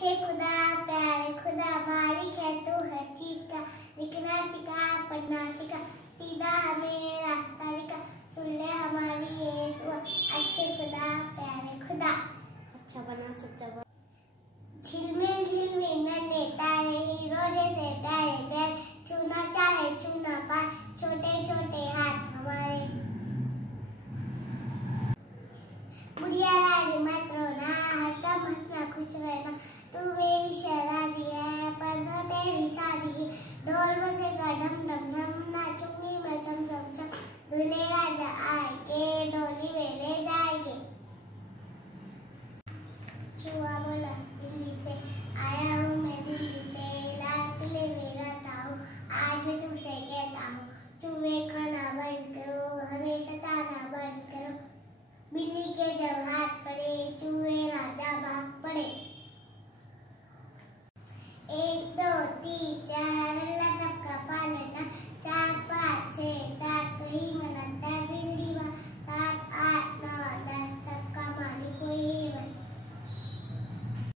अच्छे खुदा प्यारे खुदा मालिक है तू हर चीज का, लिखना सिखा पढ़ना सिखा, सीधा हमें रास्ता दिखा, सुन ले हमारी ये दुआ। अच्छे खुदा प्यारे खुदा, अच्छा बना सच्चा बना। झिलमिल झिलमिल नन्हे तारे, हीरो जैसे प्यारे प्यारे, छूना चाहे छूना पाए, छोटे छोटे हाथ हमारे। बुढ़िया रानी मत रोना, हरदम हंसना खुश रहना, तू मेरी शहजादी है, परसों तेरी शादी है, ढोल बजेगा ढम